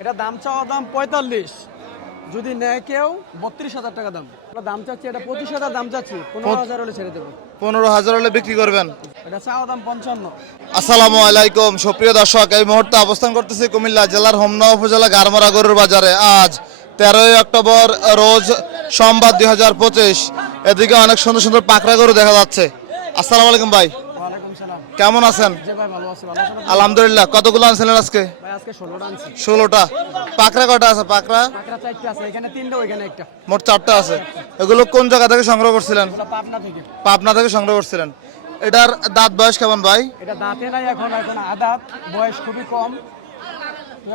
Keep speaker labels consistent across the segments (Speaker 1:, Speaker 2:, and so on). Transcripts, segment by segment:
Speaker 1: এটা দাম চাওয়া দাম পঁয়তাল্লিশ। যদি নেয় কেউ বত্রিশ হাজার টাকা দাম। দাম চাচ্ছি এটা পঁচিশ হাজার দাম চাচ্ছি পনেরো হাজার হলে ছেড়ে দেবো।
Speaker 2: পনেরো হাজার হলে বিক্রি করবেন।
Speaker 1: এটা চাওয়া দাম পঞ্চান্ন।
Speaker 2: আসসালামু আলাইকুম সুপ্রিয় দর্শক এই মুহূর্তে অবস্থান করতেছি কুমিল্লা জেলার হোমনা উপজেলা গারমারা গরুর বাজারে। আজ তেরোই অক্টোবর রোজ সোমবার দুই হাজার পঁচিশ। এদিকে অনেক সুন্দর সুন্দর পাকড়া গরু দেখা যাচ্ছে। আসসালামু আলাইকুম ভাই। কেমন আছেন? আলহামদুলিল্লাহ কতগুলো আনছিলেন আজকে?
Speaker 1: ষোলোটা
Speaker 2: পাকড়া কটা আছে? পাকড়া? মোট চারটা আছে। এগুলো কোন জায়গা থেকে সংগ্রহ করছিলেন?
Speaker 1: পাবনা থেকে।
Speaker 2: সংগ্রহ করছিলেন। এটার দাঁত বয়স কেমন ভাই?
Speaker 1: এটা দাঁতে নাই এখন এখন আদাত বয়স খুবই কম।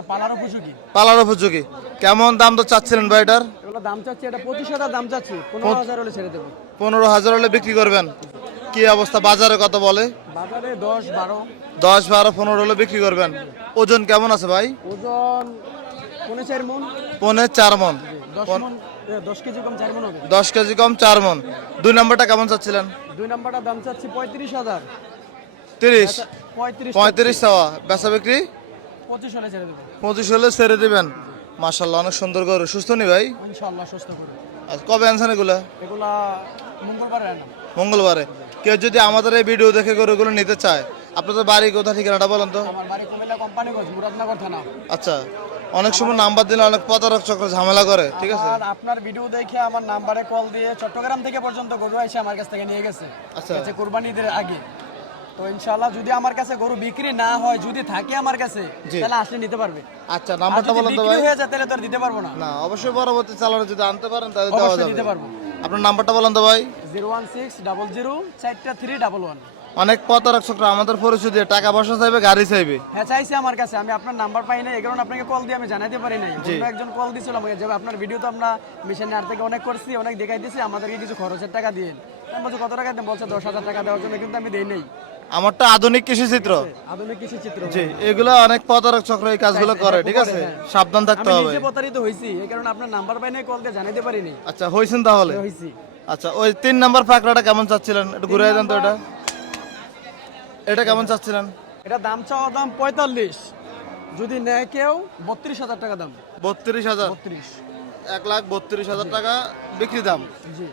Speaker 1: পালার উপযোগী।
Speaker 2: পালার উপযোগী। কেমন দাম তো চাচ্ছিলেন ভাই এটার?
Speaker 1: দাম চাচ্ছি এটা পঁচিশ হাজার দাম চাচ্ছি। পনেরো হাজার হলে ছেড়ে দেবো।
Speaker 2: পনেরো হাজার হলে বিক্রি করবেন। কি অবস্থা? বাজারে কত বলে?
Speaker 1: বাজারে দশ বারো।
Speaker 2: দশ বারো পনেরো হলে বিক্রি করবেন। ওজন কেমন আছে ভাই?
Speaker 1: ওজন চার মন।
Speaker 2: পনে চার মন।
Speaker 1: দশ মন এ, কেজি কম চার মন হবে।
Speaker 2: দশ কেজি কম চার মন। দুই নম্বরটা কেমন চাচ্ছিলেন?
Speaker 1: দুই নাম্বারটা দাম চাচ্ছি পঁয়ত্রিশ হাজার।
Speaker 2: তিরিশ।
Speaker 1: পঁয়ত্রিশ
Speaker 2: চাওয়া। বেচা বিক্রি?
Speaker 1: পঁচিশ হলে ছেড়ে
Speaker 2: দিবেন। মার্শাল্লাহ অনেক সুন্দর গরু। সুস্থ নি ভাই?
Speaker 1: ইনশাল্লাহ সুস্থ করে
Speaker 2: কবে আনছেন এগুলা?
Speaker 1: এগুলা মঙ্গলবার
Speaker 2: মঙ্গলবারে। কেউ যদি আমাদের এই ভিডিও দেখে গরুগুলো নিতে চায় আপনাদের বাড়ি কোথা ঠিকানাটা বলেন তো?
Speaker 1: আমার বাড়ি কুমিল্লা কোম্পানিগঞ্জ মুরাদনগর থানা।
Speaker 2: আচ্ছা অনেক সময় নাম্বার দিলে অনেক প্রতারক চক্র ঝামেলা করে ঠিক আছে?
Speaker 1: আর আপনার ভিডিও দেখে আমার নাম্বারে কল দিয়ে চট্টগ্রাম থেকে পর্যন্ত গরু এসে আমার কাছ থেকে নিয়ে গেছে।
Speaker 2: আচ্ছা।
Speaker 1: গেছে কোরবানি ঈদের আগে। তো ইনশাআল্লাহ যদি আমার কাছে গরু বিক্রি না হয় যদি থাকে আমার কাছে। তাহলে আসলে নিতে পারবে।
Speaker 2: আচ্ছা নাম্বারটা বলেন তো ভাই।
Speaker 1: হয়ে যায় তাহলে তো আর দিতে পারব না।
Speaker 2: না অবশ্যই পরবর্তী চালানো যদি আনতে পারেন তাহলে দেওয়া
Speaker 1: অবশ্যই
Speaker 2: যাবে।
Speaker 1: দিতে পারব।
Speaker 2: আপনার নাম্বারটা বলেন তো ভাই।
Speaker 1: Zero one six double zero চারটা থ্রি ডাবল ওয়ান।
Speaker 2: অনেক প্রতারক চক্র আমাদের পরিচয় দিয়ে টাকা পয়সা চাইবে গাড়ি চাইবে।
Speaker 1: হ্যাঁ চাইছি আমার কাছে আমি আপনার নাম্বার পাই না এই কারণে আপনাকে কল দিয়ে আমি জানাতে পারি নাই। অন্য একজন কল দিছিল আমাকে যে আপনার ভিডিও তো আমরা মিশন আর থেকে অনেক করছি অনেক দেখাই দিয়েছি আমাদেরকে কিছু খরচের টাকা দিয়ে আমি বলছি কত টাকা দেন? বলছে দশ হাজার টাকা দেওয়ার জন্য কিন্তু আমি দেই নেই।
Speaker 2: আমারটা আধুনিক কৃষি চিত্র।
Speaker 1: আধুনিক কৃষি চিত্র।
Speaker 2: জি এগুলো অনেক প্রতারক চক্র এই কাজগুলো করে ঠিক আছে?
Speaker 1: হ্যাঁ।
Speaker 2: সাবধান থাকতে
Speaker 1: আমি
Speaker 2: হবে।
Speaker 1: নিজে প্রতারিত হয়েছি এই কারণে আপনার নাম্বার পাই নাই কল দিয়ে জানাতে পারিনি।
Speaker 2: আচ্ছা হয়েছেন তাহলে?
Speaker 1: হয়েছি
Speaker 2: আচ্ছা ওই তিন নাম্বার ফাঁকড়াটা কেমন চাচ্ছিলেন? একটু ঘুরে দেন তো এটা। এটা কেমন চাচ্ছিলেন?
Speaker 1: এটা দাম চাওয়া দাম পঁয়তাল্লিশ। যদি নেয় কেউ বত্রিশ হাজার টাকা দাম।
Speaker 2: বত্রিশ হাজার।
Speaker 1: বত্রিশ।
Speaker 2: এক লাখ বত্রিশ হাজার টাকা বিক্রি দাম।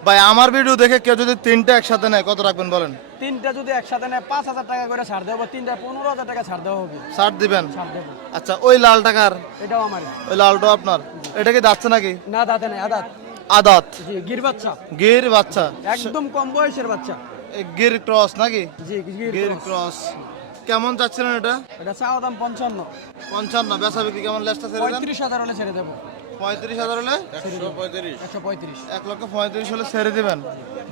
Speaker 2: ভাই আমার ভিডিও দেখে কেউ যদি তিনটা একসাথে নেয় কত রাখবেন বলেন?
Speaker 1: তিনটা যদি একসাথে নেয় পাঁচ হাজার টাকা করে ছাড় হবে। তিনটা পনেরো হাজার টাকা ছাড় দেওয়া হবে।
Speaker 2: ষাট দিবেন? আচ্ছা ওই লাল টাকার
Speaker 1: এটাও আমার।
Speaker 2: ওই লালটা আপনার? এটা কি যাচ্ছে নাকি?
Speaker 1: না দাঁতে নেই আদাত।
Speaker 2: আদাত?
Speaker 1: গির বাচ্চা।
Speaker 2: গির বাচ্চা।
Speaker 1: একদম কম বয়সের বাচ্চা।
Speaker 2: গির ক্রস নাকি?
Speaker 1: গির
Speaker 2: ক্রস। কেমন চাচ্ছিলেন এটা?
Speaker 1: এটা চাওয়া দাম পঞ্চান্ন।
Speaker 2: পঞ্চান্ন বেচা বিক্রি কেমন লেসটা ছেড়ে দেন?
Speaker 1: পঁয়ত্রিশ হাজার হলে ছেড়ে দেবো।
Speaker 2: পঁয়ত্রিশ হাজার হলে?
Speaker 1: একশো পঁয়ত্রিশ।
Speaker 2: এক লক্ষ পঁয়ত্রিশ হলে ছেড়ে দিবেন।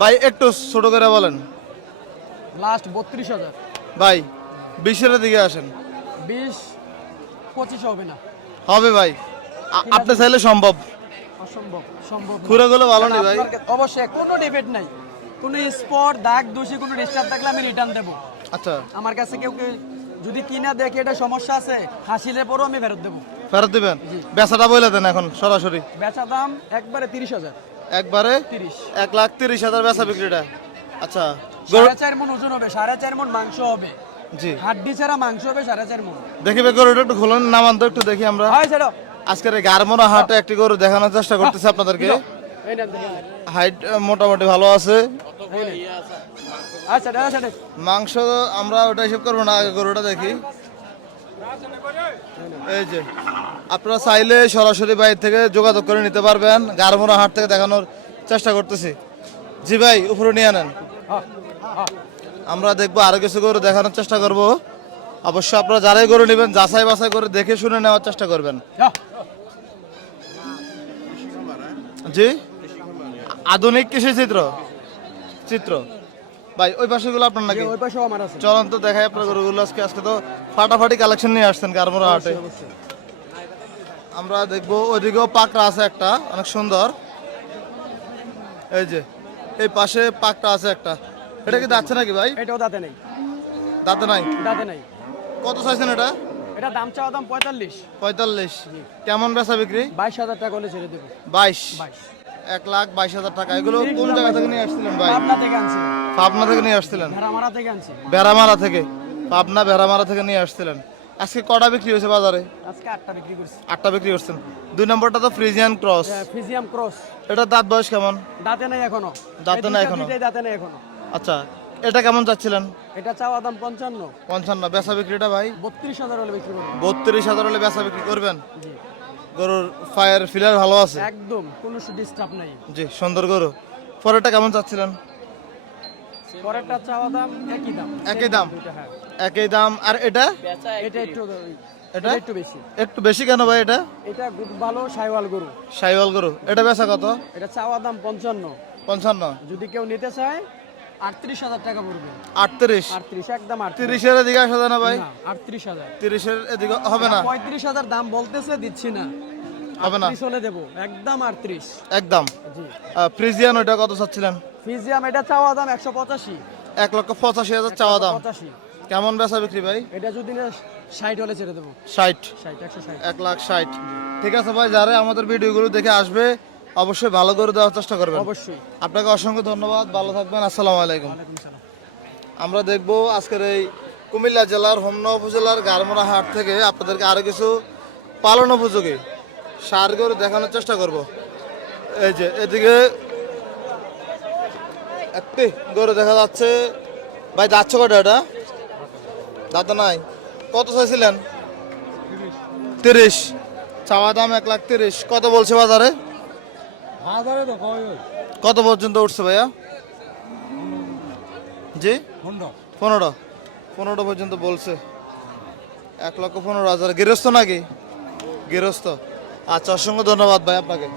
Speaker 2: ভাই একটু ছোট করে বলেন।
Speaker 1: লাস্ট বত্রিশ হাজার।
Speaker 2: ভাই বিশের দিকে আসেন।
Speaker 1: বিশ পঁচিশ হবে না।
Speaker 2: হবে ভাই। আপনি চাইলে সম্ভব।
Speaker 1: অসম্ভব সম্ভব না।
Speaker 2: ঘুরে গেলে ভালো নেই ভাই।
Speaker 1: অবশ্যই কোনো ডিবেট নাই। কোনো স্পট দাগ দোষী কোনো ডিস্টার্ব থাকলে আমি রিটার্ন দেবো।
Speaker 2: আচ্ছা।
Speaker 1: আমার কাছে কেউ কেউ যদি কিনা দেখে এটা সমস্যা আছে হাসিলে পরও আমি ফেরত দেবো।
Speaker 2: ফেরত দিবেন? বেচাটা বলে দেন এখন সরাসরি।
Speaker 1: বেচা দাম একবারে তিরিশ হাজার।
Speaker 2: একবারে
Speaker 1: তিরিশ।
Speaker 2: এক লাখ তিরিশ হাজার বেচা বিক্রিটা। আচ্ছা
Speaker 1: সাড়ে চার মন ওজন হবে সাড়ে চার মন মাংস হবে।
Speaker 2: জি।
Speaker 1: হাড্ডি ছাড়া মাংস হবে সাড়ে চার মন।
Speaker 2: দেখি গরুটা একটু খুলুন নামান তো একটু দেখি আমরা।
Speaker 1: হয় সেটা
Speaker 2: আজকের এই গারমোনা হাটে একটি গরু দেখানোর চেষ্টা করতেছি আপনাদেরকে। হাইট মোটামুটি ভালো আছে।
Speaker 1: আচ্ছা
Speaker 2: মাংস আমরা ওটা হিসেব করব না গরুটা দেখি। এই যে, আপনারা চাইলে সরাসরি বাইরে থেকে যোগাযোগ করে নিতে পারবেন। গারমোনা হাট থেকে দেখানোর চেষ্টা করতেছি। জি ভাই, উপরে নিয়ে
Speaker 1: হ্যাঁ।
Speaker 2: আমরা দেখব আরও কিছু করে দেখানোর চেষ্টা করব। অবশ্যই আপনারা যারাই গরু নেবেন, যাচাই বাছাই করে দেখে শুনে নেওয়ার চেষ্টা করবেন। জি? আধুনিক কৃষি চিত্র চিত্র। ভাই ওই পাশেগুলো আপনার নাকি?
Speaker 1: ওই পাশেও আমার আছে।
Speaker 2: চলন তো দেখাই আপনার গরুগুলো। আজকে আজকে তো ফাটাফাটি কালেকশন নিয়ে আসছেন গারমোরা হাটে। আমরা দেখব ওইদিকেও পাকটা আছে একটা অনেক সুন্দর। এই যে এই পাশে পাকটা আছে একটা। এটা কি যাচ্ছে নাকি ভাই?
Speaker 1: এটাও দাঁতে নেই।
Speaker 2: দাঁতে নাই?
Speaker 1: দাঁতে নেই।
Speaker 2: কত চাইছেন এটা?
Speaker 1: এটা দাম চাওয়া দাম পঁয়তাল্লিশ।
Speaker 2: পঁয়তাল্লিশ। কেমন বেচা বিক্রি?
Speaker 1: বাইশ হাজার টাকা হলে ছেড়ে দেবো।
Speaker 2: বাইশ। এক লাখ বাইশ হাজার টাকা। এগুলো কোন জায়গা থেকে নিয়ে আসছিলেন ভাই?
Speaker 1: পাবনা থেকে আনছি
Speaker 2: পাবনা থেকে নিয়ে আসছিলেন?
Speaker 1: ভেড়ামারা থেকে আনছি।
Speaker 2: বেড়ামারা থেকে? পাবনা বেড়ামারা থেকে নিয়ে আসছিলেন। আজকে কটা বিক্রি হয়েছে বাজারে?
Speaker 1: আজকে আটটা বিক্রি করছি।
Speaker 2: আটটা বিক্রি করছেন। দুই নম্বরটা তো ফ্রিজিয়ান ক্রস।
Speaker 1: ফিজিয়াম ক্রস।
Speaker 2: এটা দাঁত বয়স কেমন?
Speaker 1: দাঁতে নাই এখনও।
Speaker 2: দাঁতে নাই
Speaker 1: এখনও? দাঁতে নাই এখনও।
Speaker 2: আচ্ছা এটা কেমন চাচ্ছিলেন?
Speaker 1: এটা চাওয়া দাম পঞ্চান্ন।
Speaker 2: পঞ্চান্ন। বেচা বিক্রিটা ভাই?
Speaker 1: বত্রিশ হাজার হলে বিক্রি করব।
Speaker 2: বত্রিশ হাজার হলে বেচা বিক্রি করবেন? গরুর ফায়ার ফিলার ভালো আছে?
Speaker 1: একদম কোনো ডিস্টার্ব নাই।
Speaker 2: জি সুন্দর গরু। পরেরটা কেমন চাচ্ছিলেন?
Speaker 1: পরেরটা চাওয়া দাম একই দাম।
Speaker 2: একই দাম?
Speaker 1: হ্যাঁ।
Speaker 2: একই দাম আর এটা?
Speaker 1: এটা একটু
Speaker 2: এটা?
Speaker 1: এটা একটু বেশি।
Speaker 2: একটু বেশি কেন ভাই এটা?
Speaker 1: এটা গুড ভালো সাইওয়াল গরু।
Speaker 2: সাইওয়াল গরু। এটা বেচা কত?
Speaker 1: এটা চাওয়া দাম পঞ্চান্ন।
Speaker 2: পঞ্চান্ন।
Speaker 1: যদি কেউ নিতে চায় আটত্রিশ হাজার টাকা পড়বে।
Speaker 2: আটত্রিশ?
Speaker 1: আটত্রিশ একদম আটত্রিশ।
Speaker 2: তিরিশের এদিকে আসা না ভাই?
Speaker 1: আটত্রিশ হাজার।
Speaker 2: তিরিশের এদিকে হবে না?
Speaker 1: পঁয়ত্রিশ হাজার দাম বলতেছে দিচ্ছি না।
Speaker 2: হবে না?
Speaker 1: দেবো। একদম আটত্রিশ।
Speaker 2: একদম। ফ্রিজিয়ান ওইটা কত চাচ্ছিলেন?
Speaker 1: ফিজিয়াম এটা চাওয়া দাম একশো পঁচাশি।
Speaker 2: এক লক্ষ পঁচাশি হাজার চাওয়া দাম।
Speaker 1: পঁচাশি।
Speaker 2: কেমন বেচা বিক্রি ভাই?
Speaker 1: এটা যদি না ষাট হলে ছেড়ে দেবো।
Speaker 2: ষাট।
Speaker 1: ষাট একশো ষাট।
Speaker 2: এক লাখ ষাট। ঠিক আছে ভাই যারা আমাদের ভিডিওগুলো দেখে আসবে অবশ্যই ভালো করে দেওয়ার চেষ্টা করবেন।
Speaker 1: অবশ্যই।
Speaker 2: আপনাকে অসংখ্য ধন্যবাদ ভালো থাকবেন আসসালামু আলাইকুম। আমরা দেখব আজকের এই কুমিল্লা জেলার হোমনা উপজেলার গারমোড়া হাট থেকে আপনাদেরকে আরও কিছু পালন উপযোগী সার গরু দেখানোর চেষ্টা করব। এই যে এদিকে একটি গরু দেখা যাচ্ছে। ভাই যাচ্ছে কটা এটা? দাদা নাই। কত চাইছিলেন? তিরিশ। চাওয়া দাম এক লাখ তিরিশ। কত বলছে বাজারে?
Speaker 1: তো
Speaker 2: কত পর্যন্ত উঠছে ভাইয়া? জি? পনেরো। পনেরো পর্যন্ত বলছে। এক লক্ষ পনেরো হাজার। গৃহস্থ নাকি? গৃহস্থ। আচ্ছা অসংখ্য ধন্যবাদ ভাই আপনাকে।